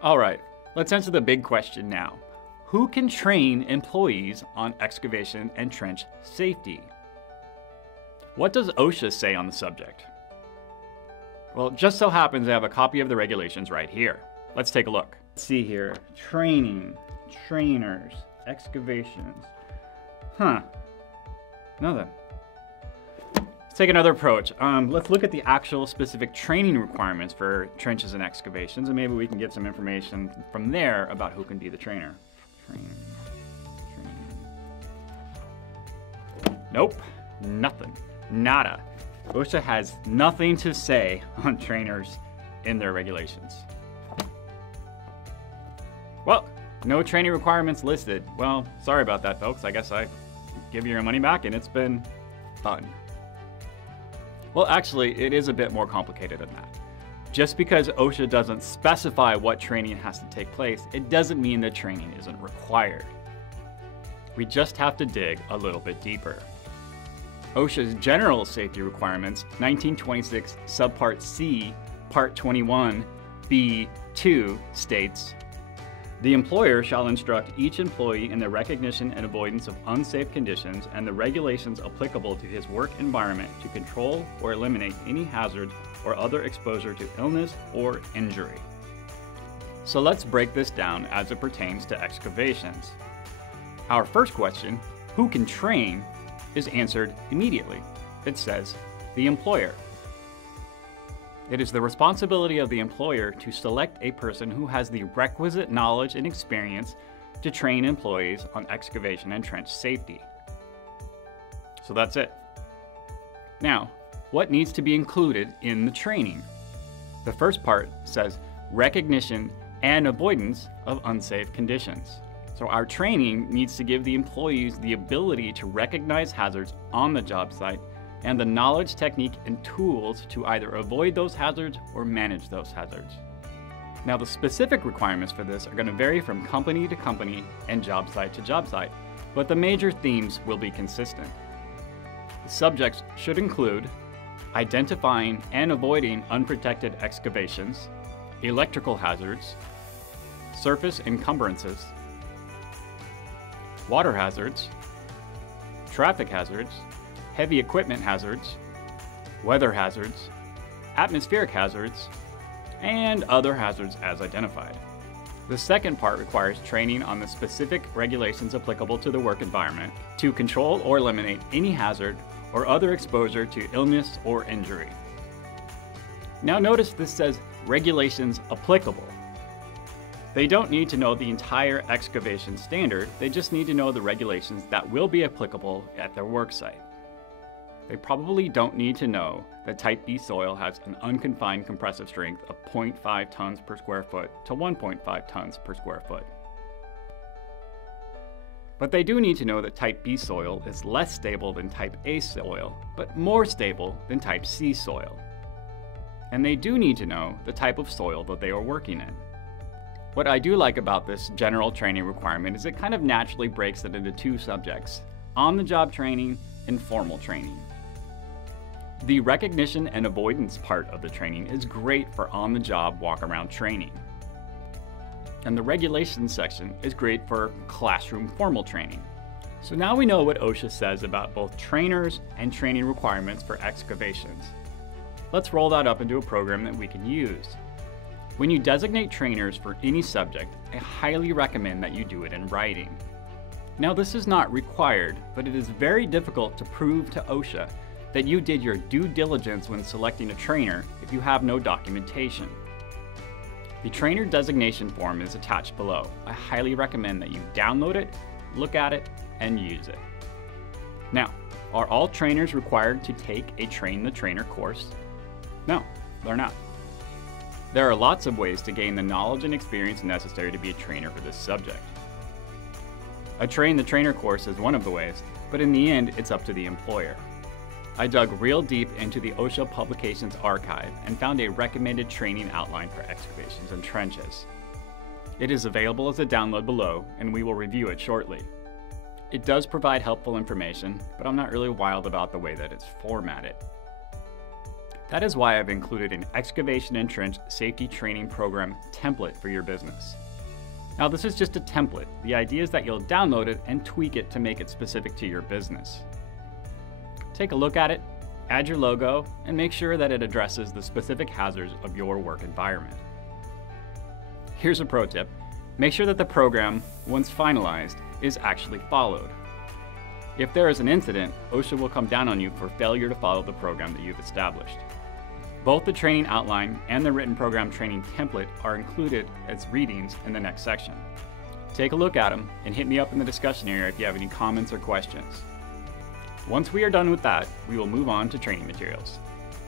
All right, let's answer the big question now. Who can train employees on excavation and trench safety? What does OSHA say on the subject? Well, it just so happens I have a copy of the regulations right here. Let's take a look. Let's see here. Training, trainers, excavations. Nothing. Let's take another approach. Let's look at the actual specific training requirements for trenches and excavations, and maybe we can get some information from there about who can be the trainer. Nope, nothing, nada. OSHA has nothing to say on trainers in their regulations. Well, no training requirements listed. Well, sorry about that, folks. I guess I give you your money back and it's been fun. Well, actually, it is a bit more complicated than that. Just because OSHA doesn't specify what training has to take place, it doesn't mean that training isn't required. We just have to dig a little bit deeper. OSHA's General Safety Requirements, 1926 Subpart C, Part 21, B2 states, "The employer shall instruct each employee in the recognition and avoidance of unsafe conditions and the regulations applicable to his work environment to control or eliminate any hazard or other exposure to illness or injury." So let's break this down as it pertains to excavations. Our first question, who can train, is answered immediately. It says, the employer. It is the responsibility of the employer to select a person who has the requisite knowledge and experience to train employees on excavation and trench safety. So that's it. Now, what needs to be included in the training? The first part says recognition and avoidance of unsafe conditions. So our training needs to give the employees the ability to recognize hazards on the job site and the knowledge, technique, and tools to either avoid those hazards or manage those hazards. Now, the specific requirements for this are going to vary from company to company and job site to job site, but the major themes will be consistent. The subjects should include identifying and avoiding unprotected excavations, electrical hazards, surface encumbrances, water hazards, traffic hazards, heavy equipment hazards, weather hazards, atmospheric hazards, and other hazards as identified. The second part requires training on the specific regulations applicable to the work environment to control or eliminate any hazard or other exposure to illness or injury. Now notice this says regulations applicable. They don't need to know the entire excavation standard, they just need to know the regulations that will be applicable at their work site. They probably don't need to know that Type B soil has an unconfined compressive strength of 0.5 tons per square foot to 1.5 tons per square foot. But they do need to know that Type B soil is less stable than Type A soil, but more stable than Type C soil. And they do need to know the type of soil that they are working in. What I do like about this general training requirement is it kind of naturally breaks it into two subjects, on-the-job training and formal training. The recognition and avoidance part of the training is great for on-the-job walk-around training. And the regulations section is great for classroom formal training. So now we know what OSHA says about both trainers and training requirements for excavations. Let's roll that up into a program that we can use. When you designate trainers for any subject, I highly recommend that you do it in writing. Now, this is not required, but it is very difficult to prove to OSHA that you did your due diligence when selecting a trainer if you have no documentation. The trainer designation form is attached below. I highly recommend that you download it, look at it, and use it. Now, are all trainers required to take a Train the Trainer course? No, they're not. There are lots of ways to gain the knowledge and experience necessary to be a trainer for this subject. A Train the Trainer course is one of the ways, but in the end, it's up to the employer. I dug real deep into the OSHA Publications Archive and found a recommended training outline for excavations and trenches. It is available as a download below, and we will review it shortly. It does provide helpful information, but I'm not really wild about the way that it's formatted. That is why I've included an excavation and trench safety training program template for your business. Now, this is just a template. The idea is that you'll download it and tweak it to make it specific to your business. Take a look at it, add your logo, and make sure that it addresses the specific hazards of your work environment. Here's a pro tip. Make sure that the program, once finalized, is actually followed. If there is an incident, OSHA will come down on you for failure to follow the program that you've established. Both the training outline and the written program training template are included as readings in the next section. Take a look at them and hit me up in the discussion area if you have any comments or questions. Once we are done with that, we will move on to training materials.